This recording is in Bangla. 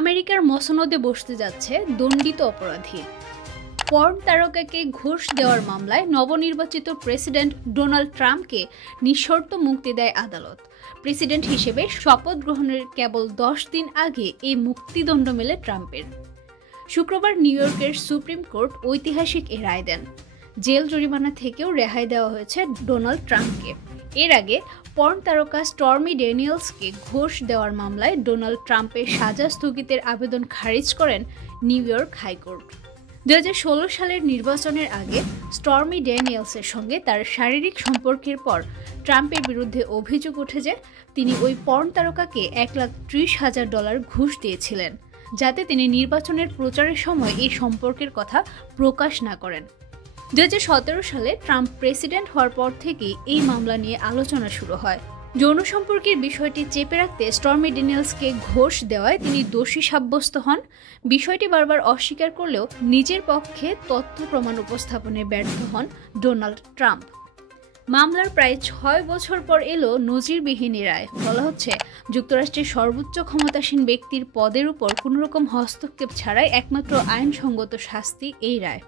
আমেরিকার মসনদে বসতে যাচ্ছে দণ্ডিত অপরাধী। পর্ন তারকাকে ঘুষ দেওয়ার মামলায় নবনির্বাচিত প্রেসিডেন্ট ডোনাল্ড ট্রাম্পকে নিঃশর্ত মুক্তি দেয় আদালত। প্রেসিডেন্ট হিসেবে শপথ গ্রহণের কেবল 10 দিন আগে এই মুক্তিদণ্ড মেলে ট্রাম্পের। শুক্রবার নিউ ইয়র্কের সুপ্রিম কোর্ট ঐতিহাসিক এ রায় দেন। জেল জরিমানা থেকেও রেহাই দেওয়া হয়েছে ডোনাল্ড ট্রাম্পকে। এর আগে পর্ন তারকা স্টর্মি ড্যানিয়েলসকে ঘুষ দেওয়ার মামলায় ডোনাল্ড ট্রাম্পের সাজা স্থগিতের আবেদন খারিজ করেন নিউ ইয়র্ক হাইকোর্ট। 2016 সালের নির্বাচনের আগে স্টর্মি ড্যানিয়েলসের সঙ্গে তার শারীরিক সম্পর্কের পর ট্রাম্পের বিরুদ্ধে অভিযোগ ওঠে যে তিনি ওই পর্ন তারকাকে $1,30,000 ঘুষ দিয়েছিলেন, যাতে তিনি নির্বাচনের প্রচারের সময় এই সম্পর্কের কথা প্রকাশ না করেন। 2017 সালে ট্রাম্প প্রেসিডেন্ট হওয়ার পর থেকেই এই মামলা নিয়ে আলোচনা শুরু হয়। যৌন সম্পর্কের বিষয়টি চেপে রাখতে স্টর্মি ড্যানিয়েলসকে ঘুষ দেওয়ায় তিনি দোষী সাব্যস্ত হন। বিষয়টি বারবার অস্বীকার করলেও নিজের পক্ষে তথ্য প্রমাণ উপস্থাপনে ব্যর্থ হন ডোনাল্ড ট্রাম্প। মামলার প্রায় 6 বছর পর এলো নজিরবিহীন রায়। বলা হচ্ছে, যুক্তরাষ্ট্রের সর্বোচ্চ ক্ষমতাসীন ব্যক্তির পদের উপর কোনোরকম হস্তক্ষেপ ছাড়াই একমাত্র আইনসঙ্গত শাস্তি এই রায়।